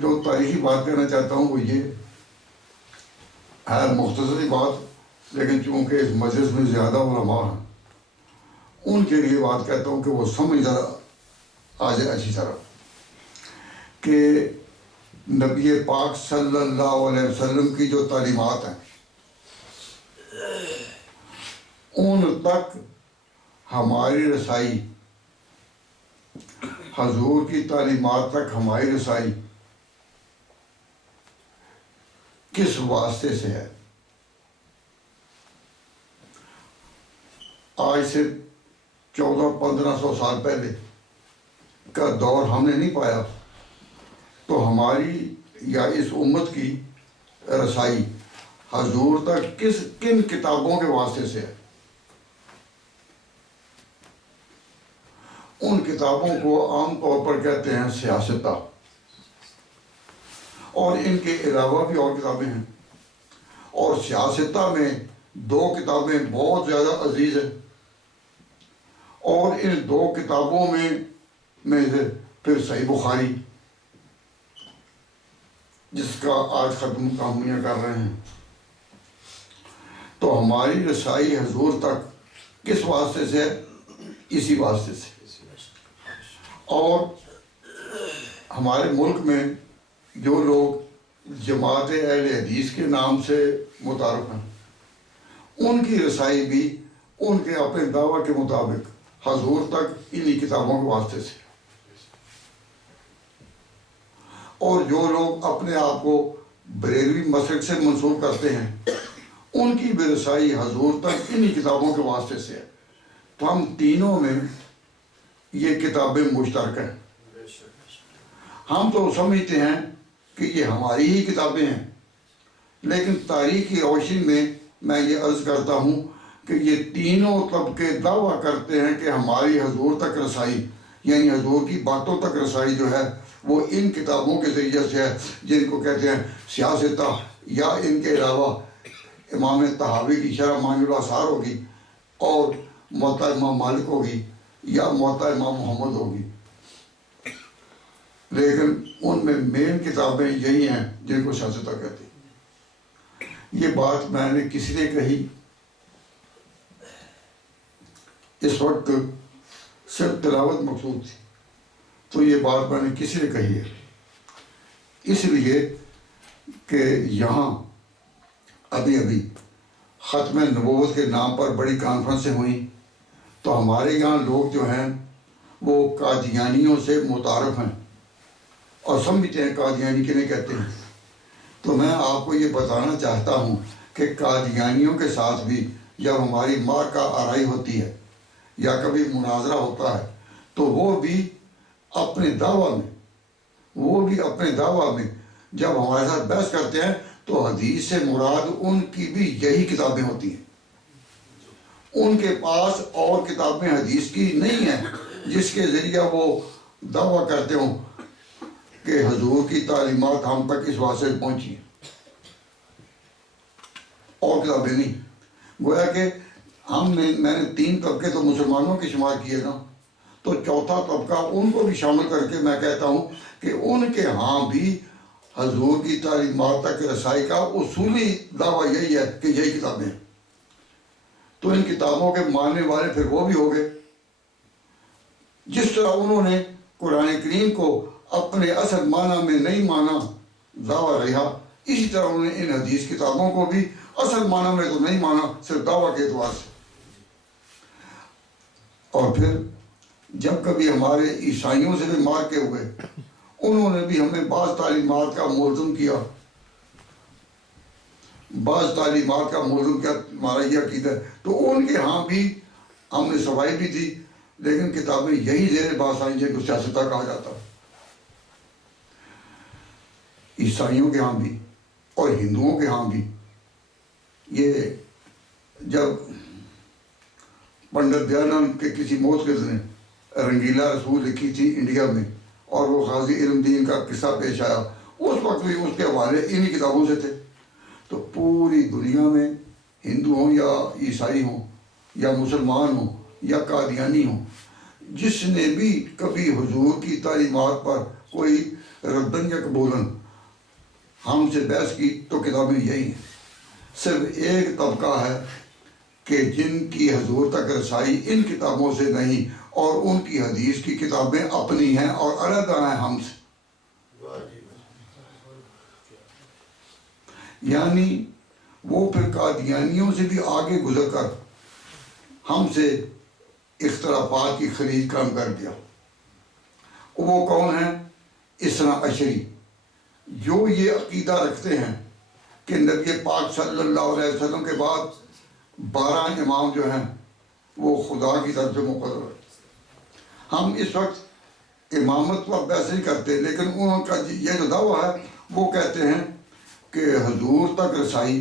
جو تاریخی بات کہنا چاہتا ہوں وہ یہ ہے، مختصری بات، لیکن چونکہ اس مجلس میں زیادہ علماء ہیں ان کے لیے بات کہتا ہوں کہ وہ سمجھ ذرا آ جائے اچھی طرح، کہ نبی پاک صلی اللہ علیہ وسلم کی جو تعلیمات ہیں ان تک ہماری رسائی، حضور کی تعلیمات تک ہماری رسائی کس واسطے سے ہے؟ آج سے 1400-1500 سال پہلے کا دور ہم نے نہیں پایا، تو ہماری یا اس امت کی رسائی حضور تک کن کتابوں کے واسطے سے ہے؟ ان کتابوں کو عام طور پر کہتے ہیں سیاستہ، اور ان کے علاوہ بھی اور کتابیں ہیں، اور سیاستہ میں 2 کتابیں بہت زیادہ عزیز ہیں، اور ان 2 کتابوں میں سے پھر صحیح بخاری، جس کا آج ختم ہم کر رہے ہیں۔ تو ہماری رسائی حضور تک کس واسطے سے ہے؟ اسی واسطے سے۔ اور ہمارے ملک میں جو لوگ جماعت اہل حدیث کے نام سے متعارف ہیں، ان کی رسائی بھی ان کے اپنے دعویٰ کے مطابق حضور تک انہی کتابوں کے واسطے سے۔ اور جو لوگ اپنے آپ کو بریلوی مسلک سے منسوب کرتے ہیں، ان کی بھی رسائی حضور تک انہی کتابوں کے واسطے سے ہے۔ تو ہم تینوں میں یہ کتابیں مشترک ہیں۔ ہم تو سمجھتے ہیں کہ یہ ہماری ہی کتابیں ہیں، لیکن تاریخ کی روشنی میں یہ عرض کرتا ہوں کہ یہ تینوں طبقے دعویٰ کرتے ہیں کہ ہماری حضور تک رسائی، یعنی حضور کی باتوں تک رسائی جو ہے وہ ان کتابوں کے ذریعے سے ہے، جن کو کہتے ہیں سیاستہ، یا ان کے علاوہ امام طحاوی کی شرح معانی الاثار ہوگی، اور موطا امام مالک ہوگی، یا موطا امام محمد ہوگی۔ لیکن ان میں مین کتابیں یہی ہیں جن کو سیاستہ کہتے ہیں۔ یہ بات میں نے کسی نے کہی، اس وقت صرف تلاوت مقصود تھی، تو یہ بات میں نے کسی نے کہی ہے، اس لیے کہ یہاں ابھی ختم نبوت کے نام پر بڑی کانفرنسیں ہوئیں، تو ہمارے یہاں لوگ جو ہیں وہ قادیانیوں سے متعارف ہیں اور سمجھتے ہیں قادیانی کنہیں کہتے ہیں۔ تو میں آپ کو یہ بتانا چاہتا ہوں کہ قادیانیوں کے ساتھ بھی جب ہماری معرکہ آرائی ہوتی ہے یا کبھی مناظرہ ہوتا ہے، تو وہ بھی اپنے دعویٰ میں جب ہمارے ساتھ بحث کرتے ہیں تو حدیث سے مراد ان کی بھی یہی کتابیں ہوتی ہیں۔ ان کے پاس اور کتابیں حدیث کی نہیں ہیں جس کے ذریعہ وہ دعویٰ کرتے ہوں کہ حضور کی تعلیمات ہم تک اس واسطے پہنچی ہیں، اور کتابیں نہیں۔ گویا کہ میں نے 3 طبقے تو مسلمانوں کے شمار کیے نا، تو چوتھا طبقہ ان کو بھی شامل کر کے میں کہتا ہوں کہ ان کے ہاں بھی حضور کی تعلیمات تک رسائی کا اصولی دعویٰ یہی ہے کہ یہی کتابیں ہیں۔ تو ان کتابوں کے ماننے والے پھر وہ بھی ہو گئے، جس طرح انہوں نے قرآن کریم کو اپنے اصل معنی میں نہیں مانا، دعویٰ رہا، اسی طرح انہوں نے ان حدیث کتابوں کو بھی اصل معنی میں تو نہیں مانا، صرف دعویٰ کے اعتبار سے۔ اور پھر جب کبھی ہمارے عیسائیوں سے بھی مار کے ہوئے، انہوں نے بھی ہمیں بعض تعلیمات کا ملزم کیا، ہمارا یہ عقیدہ ہے، تو ان کے ہاں بھی ہم نے صفائی بھی دی، لیکن کتابیں یہی زیر بحث آئیں جن کو سیاستہ کہا جاتا ہے۔ عیسائیوں کے ہاں بھی اور ہندوؤں کے ہاں بھی یہ جب پنڈت دیانند کے کسی موتقد نے رنگیلا رسول لکھی تھی انڈیا میں، اور وہ غازی علم دین کا قصہ پیش آیا، اس وقت بھی اس کے حوالے انہی کتابوں سے تھے۔ تو پوری دنیا میں ہندو ہوں یا عیسائی ہوں یا مسلمان ہوں یا قادیانی ہوں، جس نے بھی کبھی حضور کی تعلیمات پر کوئی ردن یا قبولن ہم سے بحث کی تو کتابیں یہی ہیں. صرف ایک طبقہ ہے کہ جن کی حضور تک رسائی ان کتابوں سے نہیں اور ان کی حدیث کی کتابیں اپنی ہیں اور علیحدہ ہیں ہم سے. یعنی وہ پھر قادیانیوں سے بھی آگے گزر کر ہم سے اختلافات کی خرید کام کر دیا. وہ کون ہیں؟ اثنا عشری، جو یہ عقیدہ رکھتے ہیں کہ نبی پاک صلی اللہ علیہ وسلم کے بعد 12 امام جو ہیں وہ خدا کی طرف سے مقرر ہیں. ہم اس وقت امامت پر بحث نہیں کرتے، لیکن ان کا یہ جو دعویٰ ہے وہ کہتے ہیں کہ حضور تک رسائی،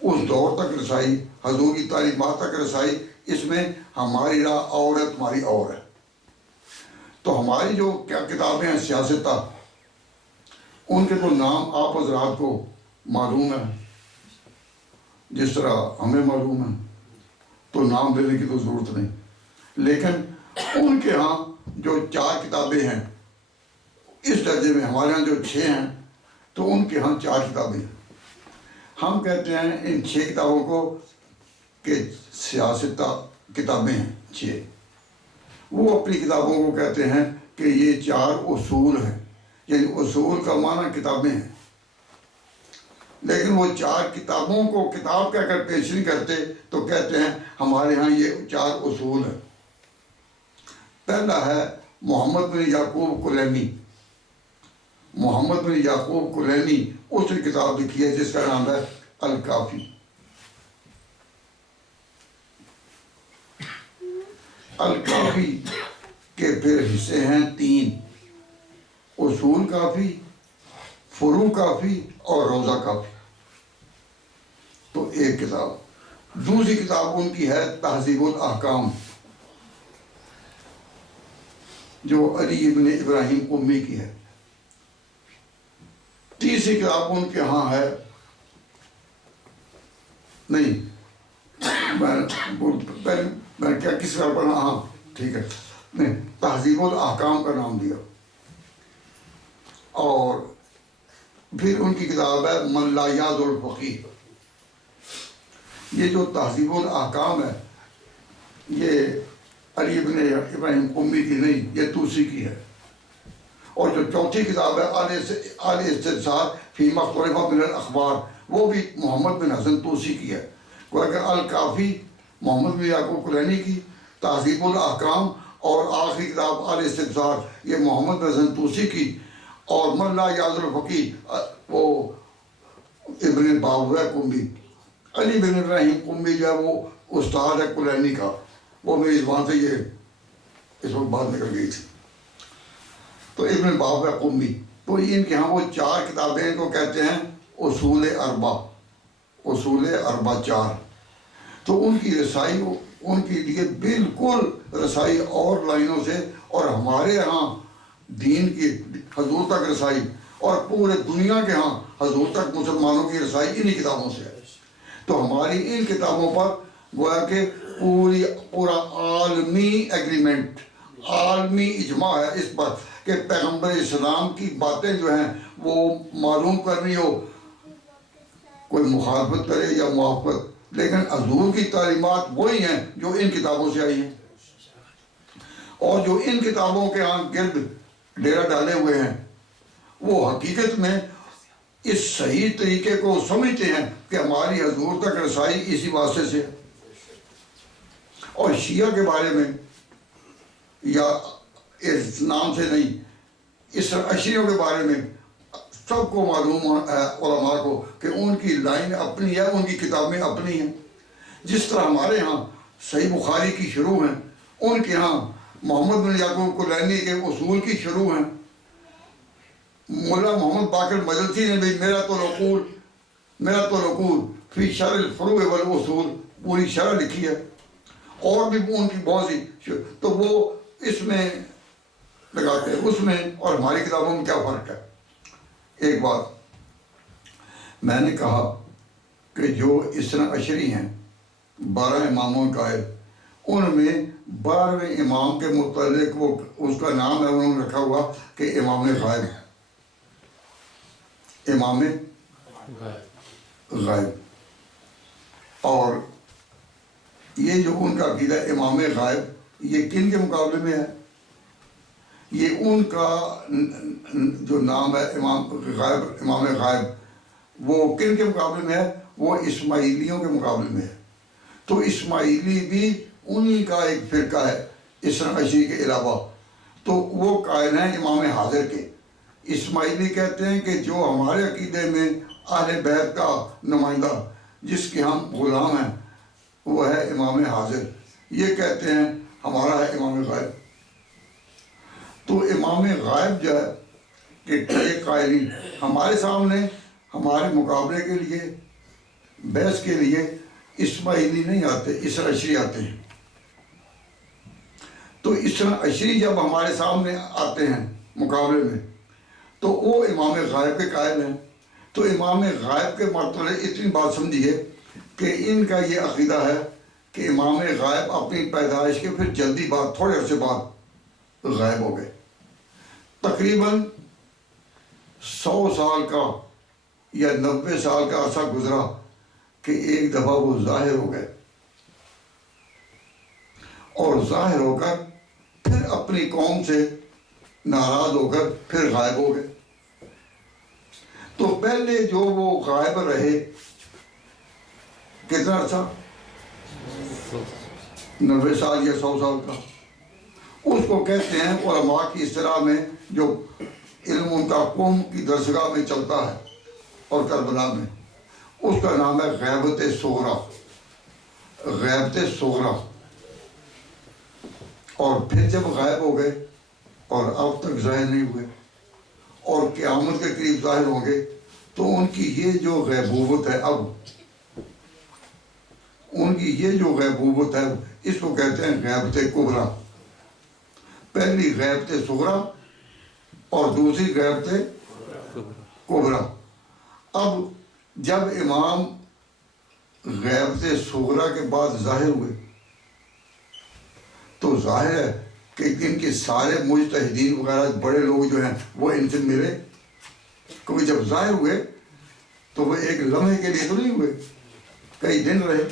اس دور تک رسائی، حضور کی تعلیمات تک رسائی، اس میں ہماری راہ اور ہے، تمہاری اور ہے. تو ہماری جو کیا کتابیں ہیں سیاستہ، ان کے تو نام آپ حضرات کو معلوم ہے جس طرح ہمیں معلوم ہے، تو نام دینے کی تو ضرورت نہیں. لیکن ان کے ہاں جو 4 کتابیں ہیں اس درجے میں، ہمارے ہاں جو 6 ہیں تو ان کے ہاں 4 کتابیں ہیں. ہم کہتے ہیں ان 6 کتابوں کو کہ سیاستہ کتابیں ہیں 6. وہ اپنی کتابوں کو کہتے ہیں کہ یہ 4 اصول ہیں، یعنی اصول کا معنی کتابیں ہیں. لیکن وہ 4 کتابوں کو کتاب کہہ کر پیش نہیں کرتے، تو کہتے ہیں ہمارے ہاں یہ 4 اصول ہیں. پہلا ہے محمد بن یعقوب کلینی. محمد بن یعقوب کلینی اس نے کتاب لکھی ہے جس کا نام ہے الکافی. الکافی کے پھر حصے ہیں 3: اصول کافی، فروع کافی اور روضہ کافی. تو ایک کتاب. دوسری کتاب ان کی ہے تہذیب الاحکام، جو علی ابن ابراہیم امی کی ہے. تیسری کتاب ان کے ہاں ہے، نہیں میں کیا کس طرح پڑھا، ہاں ٹھیک ہے، نہیں تہذیب الاحکام کا نام دیا. اور پھر ان کی کتاب ہے من لا یعظ الفقیہ. یہ جو تہذیب الاحکام ہے یہ علی ابن ابراہیم امی کی نہیں، یہ توسی کی ہے. اور جو چوتھی کتاب ہے اعلی استدسار فی مختلف من الاخبار، وہ بھی محمد بن حسن توسی کی ہے. کہ الکافی محمد بن یعقوب کلینی کی، تہذیب الاحکام اور آخری کتاب اعلی استدسار یہ محمد بن حسن توسی کی، اور من لا یعظ الفقیہ وہ ابن باویہ قمی. علی بن ابراہیم قمی جو ہے وہ استاد ہے کلینی کا، وہ میری زبان سے یہ اس وقت بات نکل گئی تھی. تو ابن باویہ قمی، تو ان کے ہاں وہ 4 کتابیں کو کہتے ہیں اصول اربع. اصول اربع 4. تو ان کی رسائی ان کے لیے بالکل رسائی اور لائنوں سے، اور ہمارے ہاں دین کی حضور تک رسائی اور پورے دنیا کے ہاں حضور تک مسلمانوں کی رسائی انہی کتابوں سے ہے. تو ہماری ان کتابوں پر گویا کہ پورا عالمی ایگریمنٹ، عالمی اجماع ہے اس پر کہ پیغمبر اسلام کی باتیں جو ہیں وہ معلوم کرنی ہو، کوئی مخالفت کرے یا موافقت، لیکن حضور کی تعلیمات وہی ہیں جو ان کتابوں سے آئی ہیں. اور جو ان کتابوں کے ہاں گرد ڈیرا ڈالے ہوئے ہیں وہ حقیقت میں اس صحیح طریقے کو سمجھتے ہیں کہ ہماری حضور تک رسائی اسی واسطے سے. اور شیعہ کے بارے میں یا اس نام سے نہیں، اس اشریوں کے بارے میں سب کو معلوم ہے علماء کو کہ ان کی لائن اپنی ہے، ان کی کتابیں اپنی ہیں. جس طرح ہمارے ہاں صحیح بخاری کی شروع ہیں، ان کے ہاں محمد بن یعقوب کلینی کے اصول کی شروع ہیں. مولا محمد باقر مجلسی نے بھی میرا تو العقول فی شرح الفروع والاصول پوری شرح لکھی ہے، اور بھی ان کی بہت سی، تو وہ اس میں لگاتے ہیں، اس میں اور ہماری کتابوں میں کیا فرق ہے. ایک بات میں نے کہا کہ جو اثنا عشری ہیں 12 اماموں کا ہے، ان میں 12ویں امام کے متعلق وہ اس کا نام ہے انہوں نے رکھا ہوا کہ امام غائب، امام غائب۔ اور یہ جو ان کا عقیدہ امام غائب، یہ کن کے مقابلے میں ہے؟ یہ ان کا جو نام ہے امام غائب، امام غائب، وہ کن کے مقابلے میں ہے؟ وہ اسماعیلیوں کے مقابلے میں ہے۔ تو اسماعیلی بھی انہی کا ایک فرقہ ہے اثنا عشری کے علاوہ، تو وہ قائل ہیں امام حاضر کے۔ اسماعیلی کہتے ہیں کہ جو ہمارے عقیدے میں اہل بیت کا نمائندہ جس کے ہم غلام ہیں وہ ہے امام حاضر، یہ کہتے ہیں ہمارا ہے امام غائب۔ تو امام غائب جو ہے کہ ایک قائلین ہمارے سامنے ہمارے مقابلے کے لیے، بحث کے لیے اسماعیلی نہیں آتے، اثنا عشری آتے ہیں۔ تو اثنا عشری جب ہمارے سامنے آتے ہیں مقابلے میں تو وہ امام غائب کے قائل ہیں۔ تو امام غائب کے مرتبہ اتنی بات سمجھیے کہ ان کا یہ عقیدہ ہے کہ امام غائب اپنی پیدائش کے پھر جلدی بعد، تھوڑے عرصے بعد غائب ہو گئے۔ تقریباً 100 سال کا یا 90 سال کا عرصہ گزرا کہ ایک دفعہ وہ ظاہر ہو گئے، اور ظاہر ہو کر پھر اپنی قوم سے ناراض ہو کر پھر غائب ہو گئے۔ تو پہلے جو وہ غائب رہے کتنا عرصہ، 90 سال یا 100 سال کا، اس کو کہتے ہیں علماء کی اصطلاح میں، جو علم ان کا قوم کی درسگاہ میں چلتا ہے اور کربلا میں، اس کا نام ہے غیبت صغریٰ، غیبت صغریٰ۔ اور پھر جب غائب ہو گئے اور اب تک ظاہر نہیں ہوئے اور قیامت کے قریب ظاہر ہوں گے، تو ان کی یہ جو غیبوبت ہے، اب ان کی یہ جو غیبوبت ہے اس کو کہتے ہیں غیبت کبریٰ۔ پہلی غیبت صغریٰ اور دوسری غیبت کبریٰ۔ اب جب امام غیبت صغریٰ کے بعد ظاہر ہوئے تو ظاہر ہے کہ ان کے سارے مجتہدین وغیرہ بڑے لوگ جو ہیں وہ ان سے ملے، کیونکہ جب ظاہر ہوئے تو وہ ایک لمحے کے لیے تو نہیں ہوئے، کئی دن رہے۔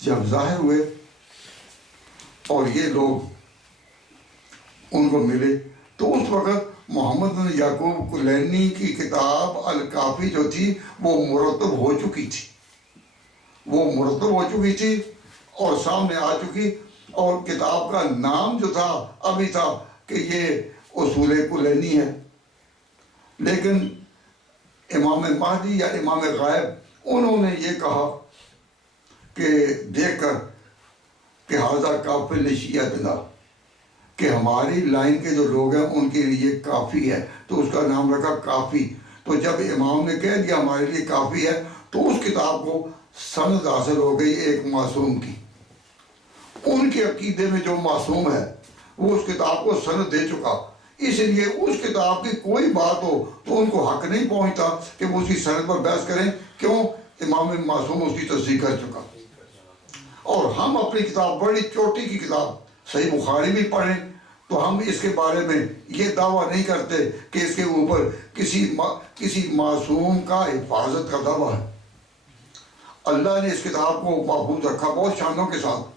جب ظاہر ہوئے اور یہ لوگ ان کو ملے تو اس وقت محمد بن یعقوب کلینی کی کتاب الکافی جو تھی وہ مرتب ہو چکی تھی، وہ مرتب ہو چکی تھی اور سامنے آ چکی، اور کتاب کا نام جو تھا ابھی تھا کہ یہ اصول کلینی ہے۔ لیکن امام مہدی یا امام غائب انہوں نے یہ کہا کہ دیکھ کر کہ حاضہ کافی لشیعتنا، کہ ہماری لائن کے جو لوگ ہیں ان کے لیے کافی ہے، تو اس کا نام رکھا کافی۔ تو جب امام نے کہہ دیا ہمارے لیے کافی ہے تو اس کتاب کو سند حاصل ہو گئی ایک معصوم کی۔ ان کے عقیدے میں جو معصوم ہے وہ اس کتاب کو سند دے چکا، اس لیے اس کتاب کی کوئی بات ہو تو ان کو حق نہیں پہنچتا کہ وہ اس کی سند پر بحث کریں، کیوں؟ امام معصوم اس کی تصدیق کر چکا۔ اور ہم اپنی کتاب، بڑی چوٹی کی کتاب صحیح بخاری بھی پڑھیں تو ہم اس کے بارے میں یہ دعویٰ نہیں کرتے کہ اس کے اوپر کسی معصوم کا حفاظت کا دعویٰ ہے۔ اللہ نے اس کتاب کو محفوظ رکھا بہت شانوں کے ساتھ،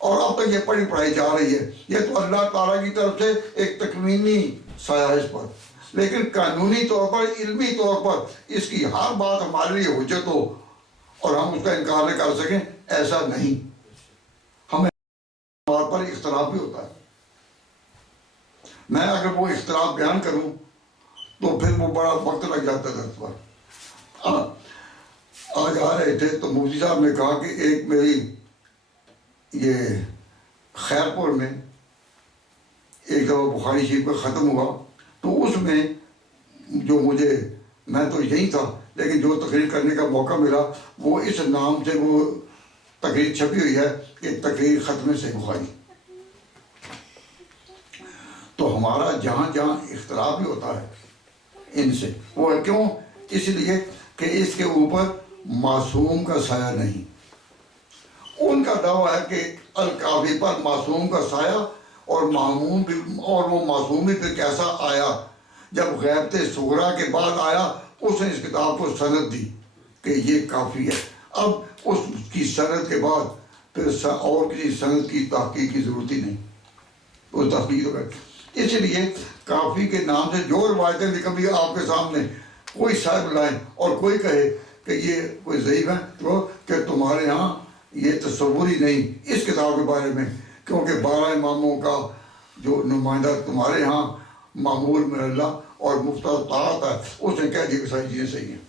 اور اب تک یہ پڑھی پڑھائی جا رہی ہے۔ یہ تو اللہ تعالیٰ کی طرف سے ایک تکوینی سایہ ہے اس پر، لیکن قانونی طور پر، علمی طور پر اس کی ہر بات ہمارے لیے حجت ہو اور ہم اس کا انکار نہ کر سکیں، ایسا نہیں۔ ہمیں بات پر اختلاف بھی ہوتا ہے، میں اگر وہ اختلاف بیان کروں تو پھر وہ بڑا وقت لگ جاتا ہے درس پر۔ آج آ رہے تھے تو مفتی صاحب نے کہا کہ ایک میری یہ خیرپور میں ایک دفعہ بخاری شریف کا ختم ہوا تو اس میں جو میں تو یہی تھا لیکن جو تقریر کرنے کا موقع ملا وہ اس نام سے وہ تقریر چھپی ہوئی ہے کہ تقریر ختم سے بخاری۔ تو ہمارا جہاں جہاں اختلاف بھی ہوتا ہے ان سے، وہ ہے کیوں؟ اس لیے کہ اس کے اوپر معصوم کا سایہ نہیں۔ ان کا دعویٰ ہے کہ الکافی پر معصوم کا سایہ اور معموم بھی، اور وہ معصوم بھی پھر کیسا آیا جب غیبت صغرا کے بعد آیا، اس نے اس کتاب کو سند دی کہ یہ کافی ہے. اب اس کی سند کے بعد پھر اور کسی سند کی تحقیق کی ضرورت ہی نہیں، اس تحقیق تو اس لیے کافی کے نام سے جو روایتیں بھی کبھی آپ کے سامنے کوئی صاحب لائیں اور کوئی کہے کہ یہ کوئی ضعیف ہے تو کہ تمہارے ہاں یہ تصور ہی نہیں اس کتاب کے بارے میں، کیونکہ 12 اماموں کا جو نمائندہ تمہارے ہاں معمول من اللہ اور مفترض طاعت ہے، اس نے کہہ دیا کہ ساری چیزیں صحیح ہیں.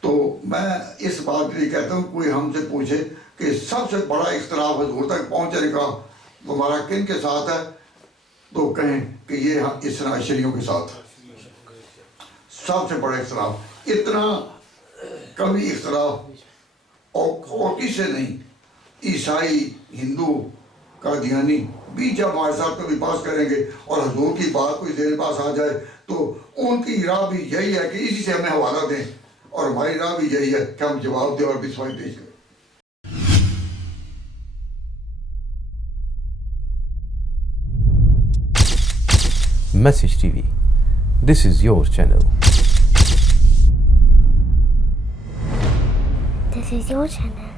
تو میں اس بات کے لیے کہتا ہوں کوئی ہم سے پوچھے کہ سب سے بڑا اختلاف حضور تک پہنچنے کا تمہارا کن کے ساتھ ہے، تو کہیں کہ یہ اثنا عشریوں کے ساتھ سب سے بڑا اختلاف. اتنا کبھی اختلاف اور کسی سے نہیں. عیسائی، ہندو، قادیانی بھی جب ہمارے ساتھ کبھی بات کریں گے اور حضور کی بات کوئی دیر پاس آ جائے تو ان کی راہ بھی یہی ہے کہ اسی سے ہمیں حوالہ دیں، اور ہماری راہ بھی یہی ہے کہ ہم جواب دیں اور بھی سوال پیش کریں. Message TV. This is your channel. This is your channel.